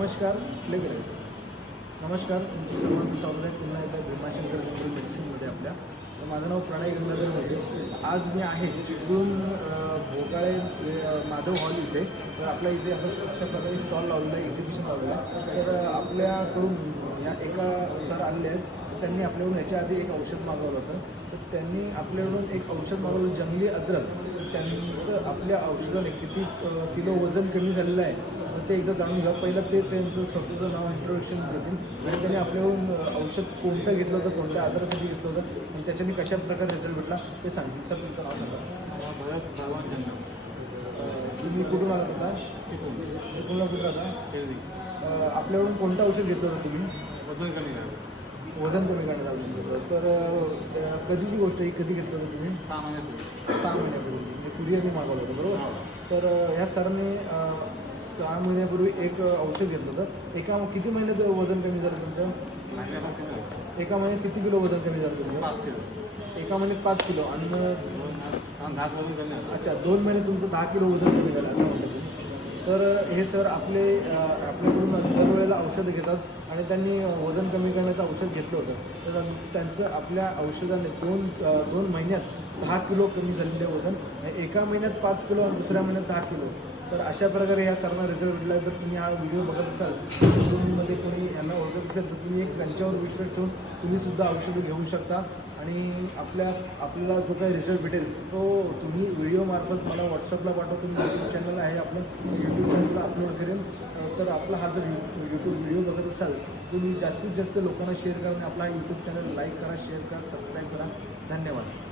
नमस्कार प्ले नमस्कार तुमचं सर्वांचं स्वागत आहे पुन्हा एकदा भीमाशंकर जनरल मेडिसिनमध्ये आपल्या. तर माझं नाव प्रणय गंगाधर मोठे आज मी आहे चिपळूण भोगाळे माधव हॉल इथे. तर आपल्या इथे असं अशा प्रकारे स्टॉल लावलेला आहे एक्झिबिशन लावलेलं आहे. तर आपल्याकडून या एका सर आलेले आहेत. त्यांनी आपल्याकडून याच्या आधी एक औषध मागवलं होतं. तर त्यांनी आपल्याकडून एक औषध मागवलं जंगली अद्रक. तर त्यांचं आपल्या औषधाने किती किलो वजन कमी झालेलं आहे. ते एकदा जाणून घ्या. पहिलं ते त्यांचं स्वतःचं नाव इंट्रोडक्शन देतील आणि त्यांनी आपल्याकडून अ, औषध कोणतं घेतलं होतं कोणत्या आजारासाठी घेतलं होतं आणि त्याच्याने कशा प्रकारे रिझल्ट भेटला ते सांगतील. सर तुमचं नाव सांगा. भरत भगवान तुम्ही कुठून आला होता चिपळूणला कुठं अ, आपल्याकडून कोणतं औषध घेतलं होतं तुम्ही? वजन कमी झालं. वजन कमी करण्याचं औषध घेतलं तर कधीची गोष्ट आहे? कधी घेतलं होतं तुम्ही? सहा महिन्यापूर्वी. सहा महिन्यापूर्वी. म्हणजे कुरिअरने मागवलं होतं बरोबर? तर अ, ह्या सरांनी सहा महिन्यापूर्वी एक औषध घेतलं होतं. एका किती महिन्यात वजन कमी झालं तुमचं. एका महिन्यात किती किलो वजन कमी झालं तुमचं? पाच किलो. एका महिन्यात पाच किलो. आणि अच्छा दोन महिने तुमचं दहा किलो वजन कमी झालं असं म्हणतात तर हे सर आपले आपल्याकडून दरवेळेला औषधं घेतात आणि त्यांनी वजन कमी करण्याचं औषध घेतलं होतं. तर त्यांचं आपल्या औषधाने दोन दोन महिन्यात दहा किलो कमी झालेलं वजन एका महिन्यात पाच किलो आणि दुसऱ्या महिन्यात दहा किलो. तर अशा प्रकारे ह्या सर्वांना रिझल्ट भेटला. जर तुम्ही हा व्हिडिओ बघत असाल मध्ये कोणी यांना ओळखत असेल तर तुम्ही एक त्यांच्यावर विश्वास ठेवून तुम्ही सुद्धा औषधं घेऊ शकता. आणि आपल्या आपल्याला जो काही रिझल्ट भेटेल तो तुम्ही व्हिडिओमार्फत मला व्हॉट्सअपला पाठवा. तुम्ही यूट्यूब चॅनल आहे आपलं. यूट्यूब चॅनलला अपलोड करेन. तर आपला हा जर यूट्यूब व्हिडिओ बघत असाल तुम्ही जास्तीत जास्त लोकांना शेअर करा आणि आपला यूट्यूब चॅनल लाईक करा शेअर करा सबस्क्राईब करा. धन्यवाद.